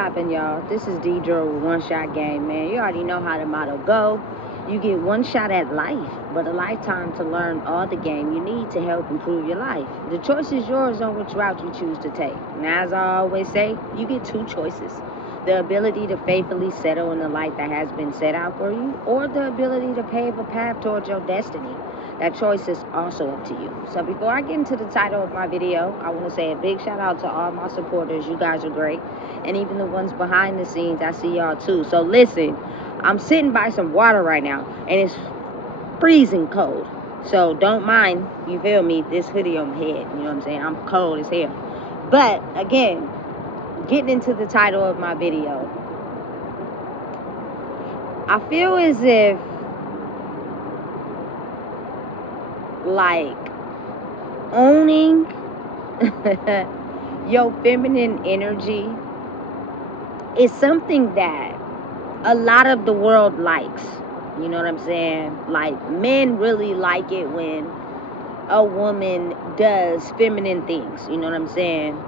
poppin', y'all? This is Deidre with One Shot Game, man. You already know how the motto go. You get one shot at life, but a lifetime to learn all the game you need to help improve your life. The choice is yours on which route you choose to take. And as I always say, you get two choices. The ability to faithfully settle in the life that has been set out for you, or the ability to pave a path towards your destiny. That choice is also up to you. So before I get into the title of my video, I want to say a big shout out to all my supporters. You guys are great. And even the ones behind the scenes, I see y'all too. So listen, I'm sitting by some water right now, and it's freezing cold. So don't mind, you feel me, this hoodie on my head. You know what I'm saying? I'm cold as hell. But again, getting into the title of my video, I feel as if like owning your feminine energy is something that a lot of the world likes. You know what I'm saying? Like, men really like it when a woman does feminine things. You know what I'm saying?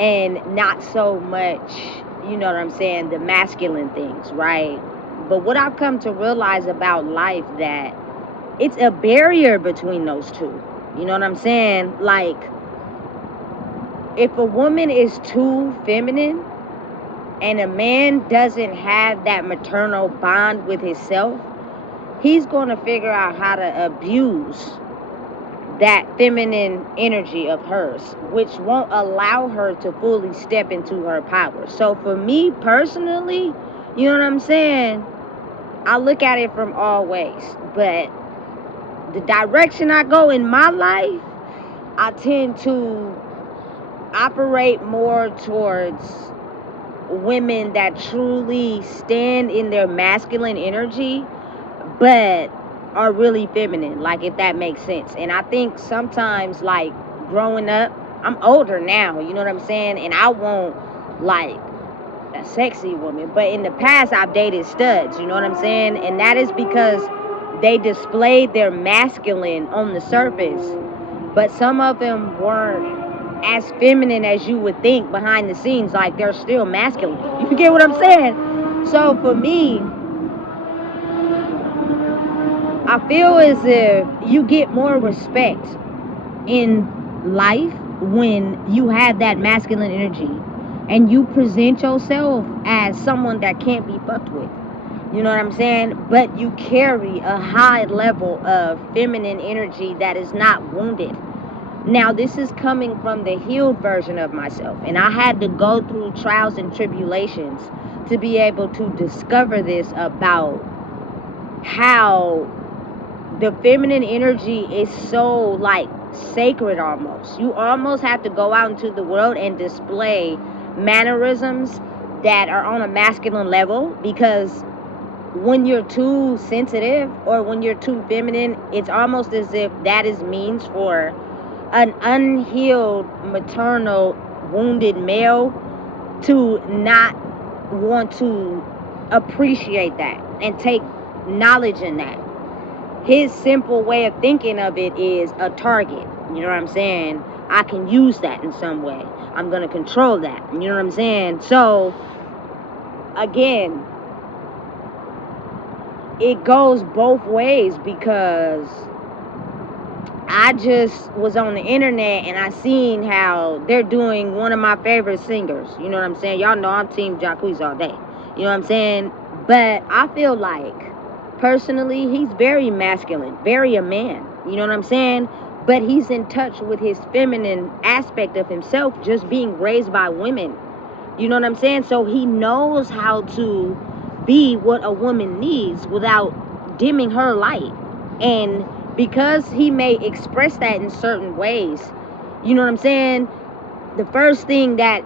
And not so much, you know what I'm saying, the masculine things, right? But what I've come to realize about life, that it's a barrier between those two. You know what I'm saying? Like, if a woman is too feminine and a man doesn't have that maternal bond with himself, he's going to figure out how to abuse that feminine energy of hers, which won't allow her to fully step into her power. So for me personally, you know what I'm saying, I look at it from all ways. But the direction I go in my life, I tend to operate more towards women that truly stand in their masculine energy, but are really feminine, like, if that makes sense. And I think sometimes, like, growing up, I'm older now, you know what I'm saying, and I want, like, a sexy woman. But in the past, I've dated studs, you know what I'm saying? And that is because they displayed their masculine on the surface, but some of them weren't as feminine as you would think behind the scenes. Like, they're still masculine. You get what I'm saying? So for me, I feel as if you get more respect in life when you have that masculine energy and you present yourself as someone that can't be fucked with. You know what I'm saying? But you carry a high level of feminine energy that is not wounded. Now, this is coming from the healed version of myself, and I had to go through trials and tribulations to be able to discover this about how the feminine energy is so, like, sacred almost. You almost have to go out into the world and display mannerisms that are on a masculine level, because when you're too sensitive or when you're too feminine, it's almost as if that is means for an unhealed, maternal, wounded male to not want to appreciate that and take knowledge in that. His simple way of thinking of it is a target. You know what I'm saying? I can use that in some way. I'm going to control that. You know what I'm saying? So, again, it goes both ways, because I just was on the internet and I seen how they're doing one of my favorite singers. You know what I'm saying? Y'all know I'm Team Jacquees all day. You know what I'm saying? But I feel like, personally, he's very masculine, very a man. You know what I'm saying? But he's in touch with his feminine aspect of himself, just being raised by women. You know what I'm saying? So he knows how to be what a woman needs without dimming her light. And because he may express that in certain ways, you know what I'm saying, the first thing that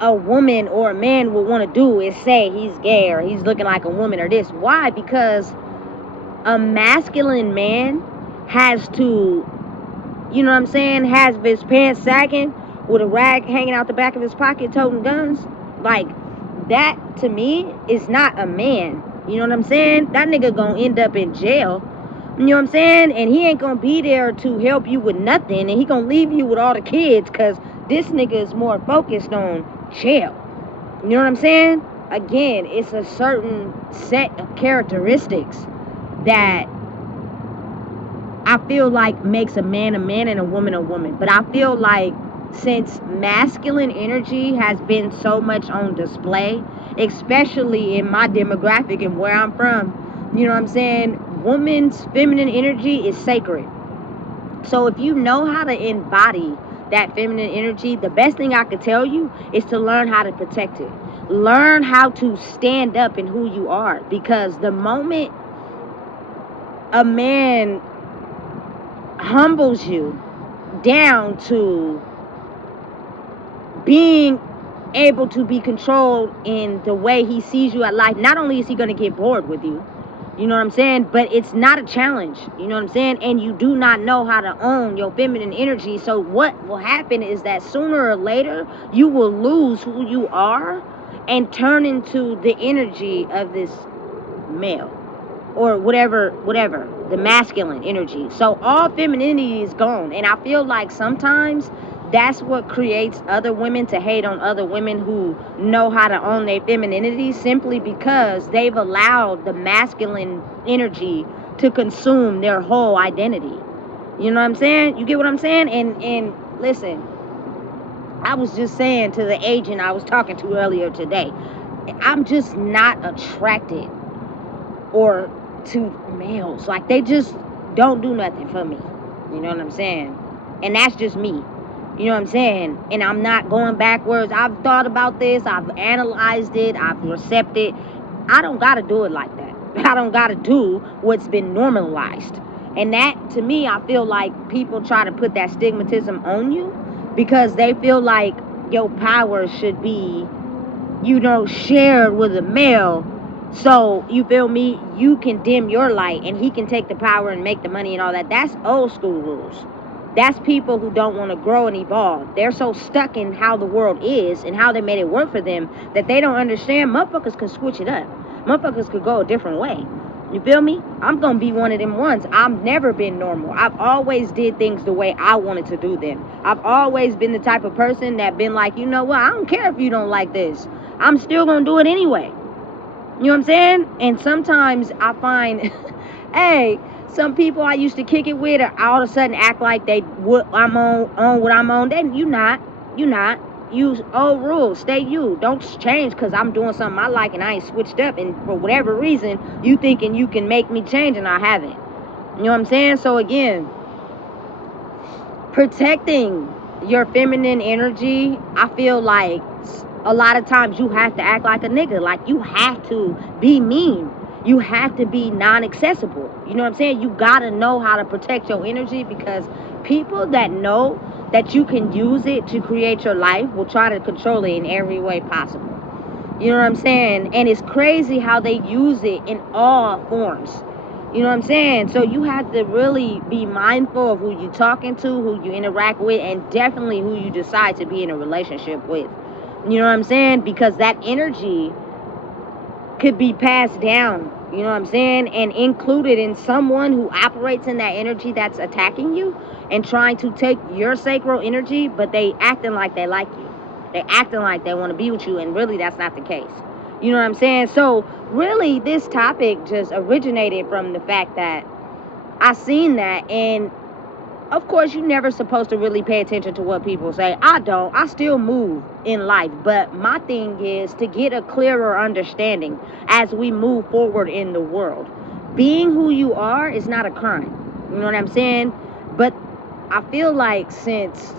a woman or a man will want to do is say he's gay or he's looking like a woman or this. Why? Because a masculine man has to, you know what I'm saying, has his pants sagging with a rag hanging out the back of his pocket, toting guns. Like, that to me is not a man. You know what I'm saying? That nigga gonna end up in jail. You know what I'm saying? And he ain't gonna be there to help you with nothing, and he gonna leave you with all the kids, because this nigga is more focused on jail. You know what I'm saying? Again, it's a certain set of characteristics that I feel like makes a man and a woman a woman. But I feel like since masculine energy has been so much on display, especially in my demographic and where I'm from, you know what I'm saying? Woman's feminine energy is sacred. So if you know how to embody that feminine energy, the best thing I could tell you is to learn how to protect it. Learn how to stand up in who you are. Because the moment a man humbles you down to being able to be controlled in the way he sees you at life, not only is he going to get bored with you, you know what I'm saying, but it's not a challenge, you know what I'm saying, and you do not know how to own your feminine energy. So what will happen is that sooner or later you will lose who you are and turn into the energy of this male or whatever, the masculine energy. So all femininity is gone. And I feel like sometimes that's what creates other women to hate on other women who know how to own their femininity, simply because they've allowed the masculine energy to consume their whole identity. You know what I'm saying? You get what I'm saying? And listen, I was just saying to the agent I was talking to earlier today, I'm just not attracted or to males. Like, they just don't do nothing for me. You know what I'm saying? And that's just me. You know what I'm saying? And I'm not going backwards. I've thought about this. I've analyzed it. I've accepted. I don't got to do it like that. I don't got to do what's been normalized. And that, to me, I feel like people try to put that stigmatism on you because they feel like your power should be, you know, shared with a male. So, you feel me? You can dim your light and he can take the power and make the money and all that. That's old school rules. That's people who don't want to grow and evolve. They're so stuck in how the world is and how they made it work for them that they don't understand motherfuckers can switch it up. Motherfuckers could go a different way. You feel me? I'm going to be one of them ones. I've never been normal. I've always did things the way I wanted to do them. I've always been the type of person that been like, you know what? I don't care if you don't like this. I'm still going to do it anyway. You know what I'm saying? And sometimes I find, hey, some people I used to kick it with are all of a sudden act like they what I'm on what I'm on. Then you not. Use old rules. Stay you. Don't change because I'm doing something I like and I ain't switched up. And for whatever reason, you thinking you can make me change and I haven't. You know what I'm saying? So again, protecting your feminine energy, I feel like a lot of times you have to act like a nigga. Like, you have to be mean. You have to be non-accessible. You know what I'm saying? You gotta know how to protect your energy, because people that know that you can use it to create your life will try to control it in every way possible. You know what I'm saying? And it's crazy how they use it in all forms. You know what I'm saying? So you have to really be mindful of who you're talking to, who you interact with, and definitely who you decide to be in a relationship with. You know what I'm saying? Because that energy could be passed down, you know what I'm saying, and included in someone who operates in that energy that's attacking you and trying to take your sacral energy, but they acting like they like you. They acting like they want to be with you, and really that's not the case. You know what I'm saying? So really this topic just originated from the fact that I seen that, and of course, you're never supposed to really pay attention to what people say. I don't. I still move in life. But my thing is to get a clearer understanding as we move forward in the world. Being who you are is not a crime. You know what I'm saying? But I feel like since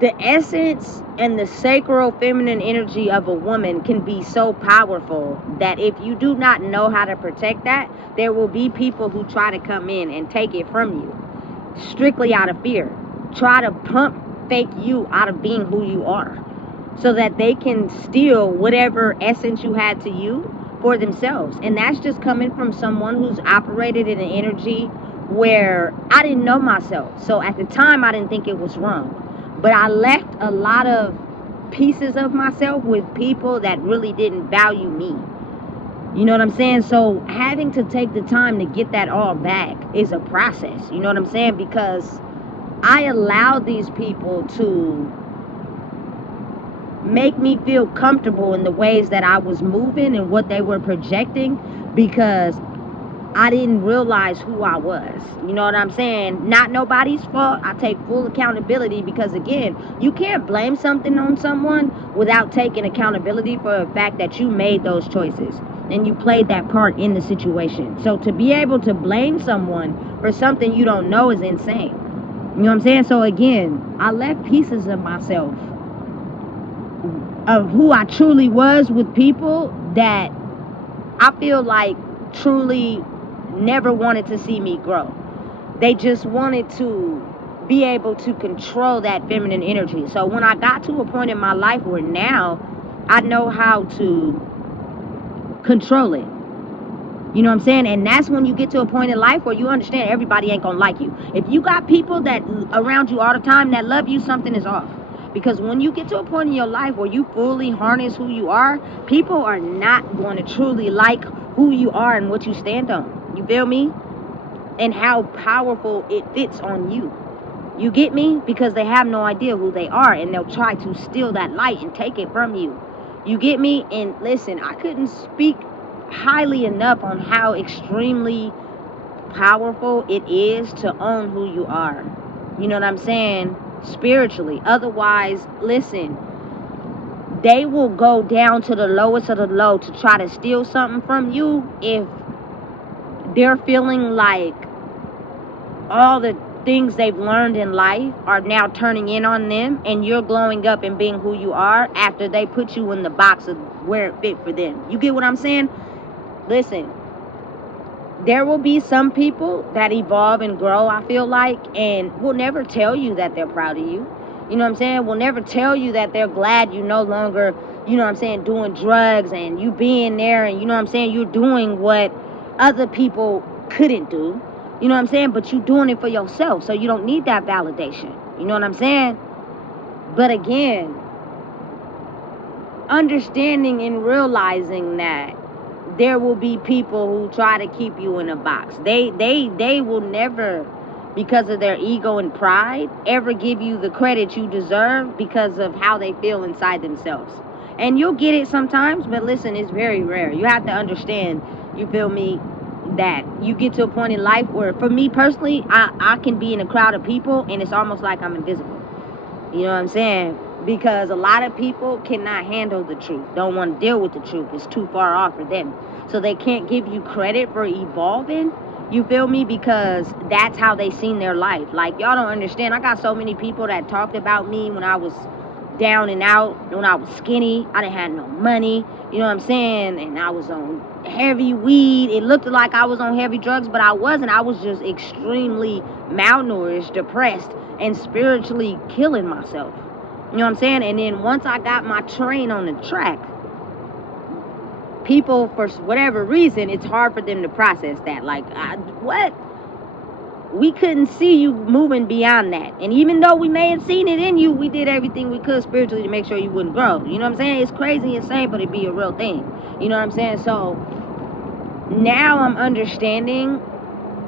the essence and the sacral feminine energy of a woman can be so powerful that if you do not know how to protect that, there will be people who try to come in and take it from you strictly out of fear. Try to pump fake you out of being who you are so that they can steal whatever essence you had to you for themselves. And that's just coming from someone who's operated in an energy where I didn't know myself. So at the time, I didn't think it was wrong. But I left a lot of pieces of myself with people that really didn't value me. You know what I'm saying? So having to take the time to get that all back is a process. You know what I'm saying? Because I allowed these people to make me feel comfortable in the ways that I was moving and what they were projecting, because I didn't realize who I was. You know what I'm saying? Not nobody's fault. I take full accountability, because again, you can't blame something on someone without taking accountability for the fact that you made those choices and you played that part in the situation. So to be able to blame someone for something you don't know is insane. You know what I'm saying? So again, I left pieces of myself, of who I truly was, with people that I feel like truly never wanted to see me grow. They just wanted to be able to control that feminine energy. So when I got to a point in my life where now I know how to control it. You know what I'm saying? And that's when you get to a point in life where you understand everybody ain't gonna like you. If you got people that around you all the time that love you, something is off. Because when you get to a point in your life where you fully harness who you are, people are not going to truly like who you are and what you stand on. You feel me? And how powerful it fits on you. You get me? Because they have no idea who they are, and they'll try to steal that light and take it from you. You get me? And listen, I couldn't speak highly enough on how extremely powerful it is to own who you are. You know what I'm saying? Spiritually. Otherwise, listen, they will go down to the lowest of the low to try to steal something from you if they're feeling like all the things they've learned in life are now turning in on them, and you're glowing up and being who you are after they put you in the box of where it fit for them. You get what I'm saying? Listen, there will be some people that evolve and grow, I feel like, and will never tell you that they're proud of you. You know what I'm saying? Will never tell you that they're glad you no longer, you know what I'm saying, doing drugs, and you being there, and you know what I'm saying, you're doing what other people couldn't do. You know what I'm saying? But you're doing it for yourself, so you don't need that validation. You know what I'm saying? But again, understanding and realizing that there will be people who try to keep you in a box. They will never, because of their ego and pride, ever give you the credit you deserve because of how they feel inside themselves. And you'll get it sometimes, but listen, it's very rare. You have to understand, you feel me, that you get to a point in life where, for me personally, I can be in a crowd of people and it's almost like I'm invisible. You know what I'm saying? Because a lot of people cannot handle the truth, don't want to deal with the truth. It's too far off for them. So they can't give you credit for evolving. You feel me? Because that's how they seen their life. Like, y'all don't understand. I got so many people that talked about me when I was down and out, when I was skinny. I didn't have no money. You know what I'm saying? And I was on heavy weed. It looked like I was on heavy drugs, but I wasn't. I was just extremely malnourished, depressed, and spiritually killing myself. You know what I'm saying? And then once I got my train on the track, people, for whatever reason, it's hard for them to process that. Like, what? We couldn't see you moving beyond that. And even though we may have seen it in you, we did everything we could spiritually to make sure you wouldn't grow. You know what I'm saying? It's crazy insane, but it'd be a real thing. You know what I'm saying? So now I'm understanding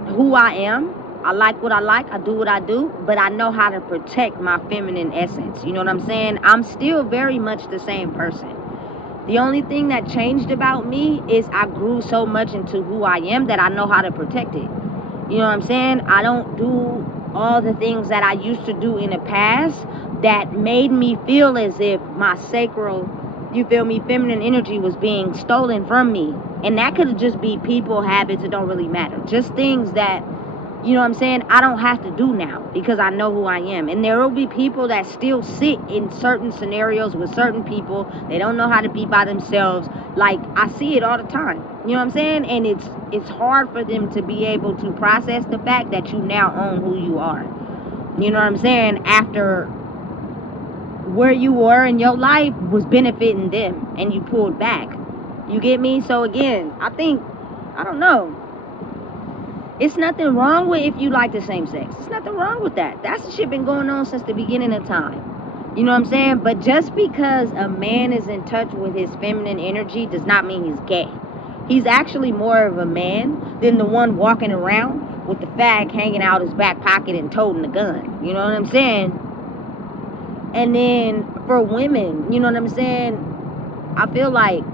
who I am. I like what I like. I do what I do. But I know how to protect my feminine essence. You know what I'm saying? I'm still very much the same person. The only thing that changed about me is I grew so much into who I am that I know how to protect it. You know what I'm saying? I don't do all the things that I used to do in the past that made me feel as if my sacral, you feel me, feminine energy was being stolen from me. And that could just be people, habits, it don't really matter. Just things that, you know what I'm saying, I don't have to do now because I know who I am. And there will be people that still sit in certain scenarios with certain people. They don't know how to be by themselves. Like, I see it all the time. You know what I'm saying? And it's hard for them to be able to process the fact that you now own who you are. You know what I'm saying? After where you were in your life was benefiting them and you pulled back. You get me? So again, I think, I don't know. It's nothing wrong with if you like the same sex. It's nothing wrong with that. That's the shit been going on since the beginning of time. You know what I'm saying? But just because a man is in touch with his feminine energy does not mean he's gay. He's actually more of a man than the one walking around with the fag hanging out his back pocket and toting the gun. You know what I'm saying? And then for women, you know what I'm saying? I feel like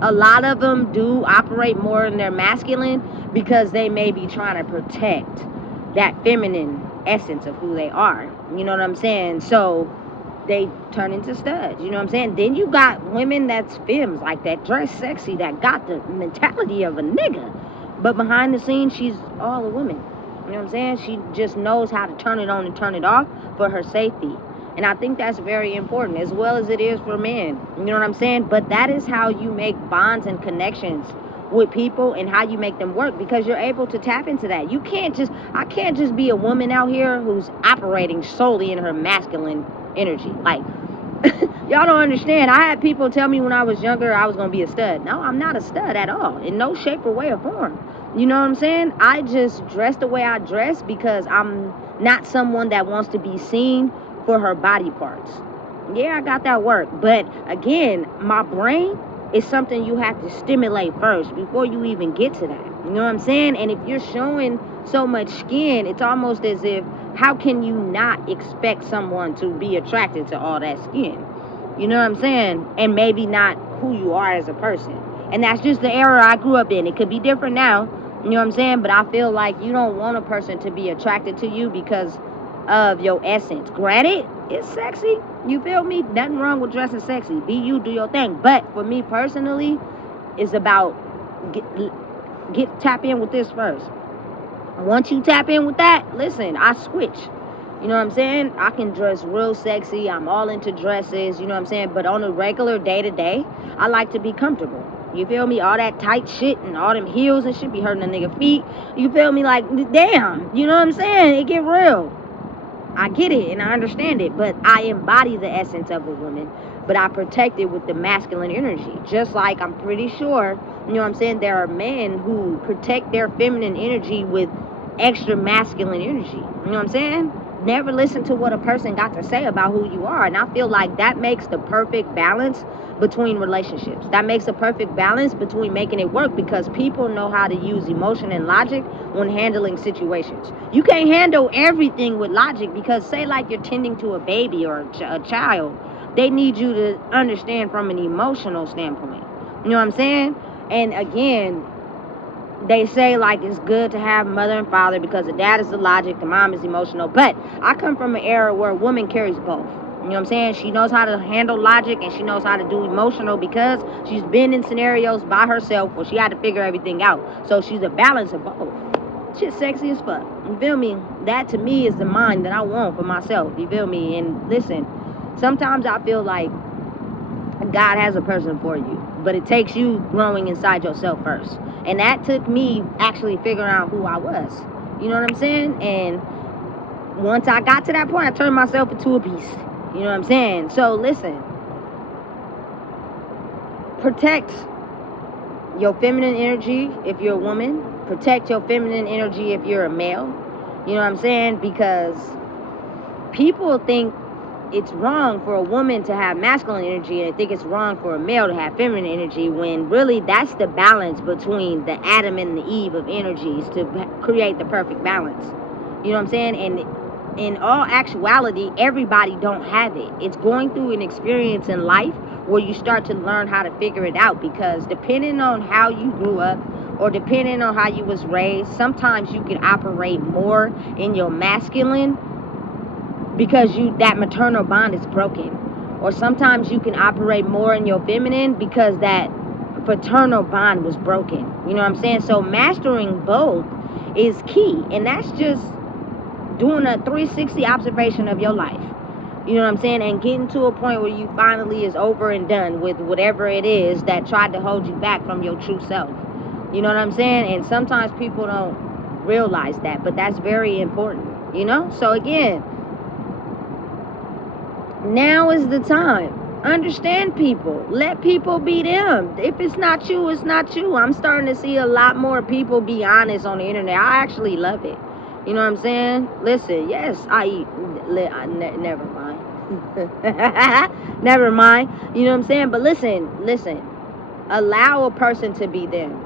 a lot of them do operate more in their masculine because they may be trying to protect that feminine essence of who they are. You know what I'm saying? So they turn into studs. You know what I'm saying? Then you got women that's femmes, like that dress sexy, that got the mentality of a nigga. But behind the scenes, she's all a woman. You know what I'm saying? She just knows how to turn it on and turn it off for her safety. And I think that's very important, as well as it is for men. You know what I'm saying? But that is how you make bonds and connections with people, and how you make them work, because you're able to tap into that. I can't just be a woman out here who's operating solely in her masculine energy. Like, y'all don't understand. I had people tell me when I was younger I was going to be a stud. No, I'm not a stud at all, in no shape or way or form. You know what I'm saying? I just dress the way I dress because I'm not someone that wants to be seen for her body parts. Yeah, I got that work. But again, my brain is something you have to stimulate first before you even get to that. You know what I'm saying? And if you're showing so much skin, it's almost as if, how can you not expect someone to be attracted to all that skin? You know what I'm saying? And maybe not who you are as a person. And that's just the era I grew up in. It could be different now. You know what I'm saying? But I feel like you don't want a person to be attracted to you because of your essence. Granted, it's sexy. You feel me? Nothing wrong with dressing sexy. Be you, do your thing. But for me personally, it's about tap in with this first. Once you tap in with that, listen, I switch. You know what I'm saying? I can dress real sexy. I'm all into dresses, you know what I'm saying? But on a regular day-to-day, I like to be comfortable. You feel me? All that tight shit and all them heels and shit be hurting a nigga feet. You feel me? Like, damn. You know what I'm saying? It get real. I get it and I understand it, but I embody the essence of a woman, but I protect it with the masculine energy. Just like I'm pretty sure, you know what I'm saying, there are men who protect their feminine energy with extra masculine energy. You know what I'm saying? Never listen to what a person got to say about who you are. And I feel like that makes the perfect balance between relationships. That makes a perfect balance between making it work, because people know how to use emotion and logic when handling situations. You can't handle everything with logic, because say like you're tending to a baby or a child, they need you to understand from an emotional standpoint. You know what I'm saying? And again, they say like it's good to have mother and father because the dad is the logic, the mom is emotional. But I come from an era where a woman carries both. You know what I'm saying? She knows how to handle logic and she knows how to do emotional because she's been in scenarios by herself where she had to figure everything out. So she's a balance of both. Shit sexy as fuck. You feel me? That to me is the mind that I want for myself. You feel me? And listen, sometimes I feel like God has a person for you, but it takes you growing inside yourself first. And that took me actually figuring out who I was. You know what I'm saying? And once I got to that point, I turned myself into a beast. You know what I'm saying? So listen, protect your feminine energy if you're a woman. Protect your feminine energy if you're a male. You know what I'm saying? Because people think it's wrong for a woman to have masculine energy, and I think it's wrong for a male to have feminine energy, when really that's the balance between the Adam and the Eve of energies to create the perfect balance. You know what I'm saying? And in all actuality, everybody don't have it. It's going through an experience in life where you start to learn how to figure it out, because depending on how you grew up or depending on how you was raised, sometimes you can operate more in your masculine because that maternal bond is broken. Or sometimes you can operate more in your feminine because that paternal bond was broken. You know what I'm saying? So mastering both is key. And that's just doing a 360 observation of your life. You know what I'm saying? And getting to a point where you finally is over and done with whatever it is that tried to hold you back from your true self. You know what I'm saying? And sometimes people don't realize that, but that's very important. You know? So again, now is the time. Understand people. Let people be them. If it's not you, it's not you. I'm starting to see a lot more people be honest on the internet. I actually love it. You know what I'm saying? Listen, yes, I eat. Never mind. Never mind. You know what I'm saying? But listen. Allow a person to be them.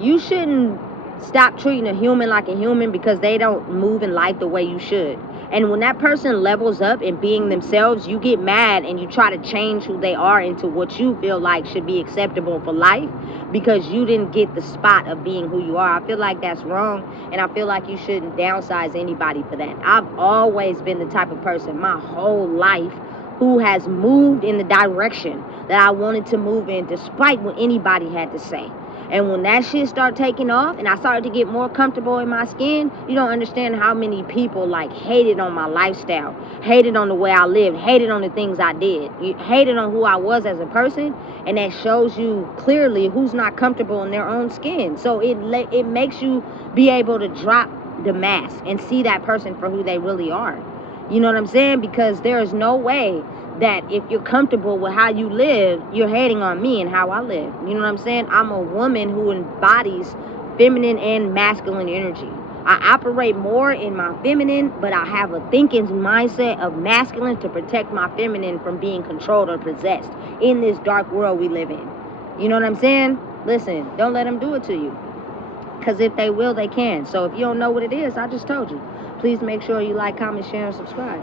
You shouldn't stop treating a human like a human because they don't move in life the way you should. And when that person levels up in being themselves, you get mad and you try to change who they are into what you feel like should be acceptable for life, because you didn't get the spot of being who you are. I feel like that's wrong, and I feel like you shouldn't downsize anybody for that. I've always been the type of person my whole life who has moved in the direction that I wanted to move in, despite what anybody had to say. And when that shit started taking off and I started to get more comfortable in my skin, you don't understand how many people like hated on my lifestyle, hated on the way I lived, hated on the things I did, hated on who I was as a person. And that shows you clearly who's not comfortable in their own skin. So it makes you be able to drop the mask and see that person for who they really are. You know what I'm saying? Because there is no way that if you're comfortable with how you live, you're hating on me and how I live. You know what I'm saying? I'm a woman who embodies feminine and masculine energy. I operate more in my feminine, but I have a thinking mindset of masculine to protect my feminine from being controlled or possessed in this dark world we live in. You know what I'm saying? Listen, don't let them do it to you. Because if they will, they can. So if you don't know what it is, I just told you. Please make sure you like, comment, share, and subscribe.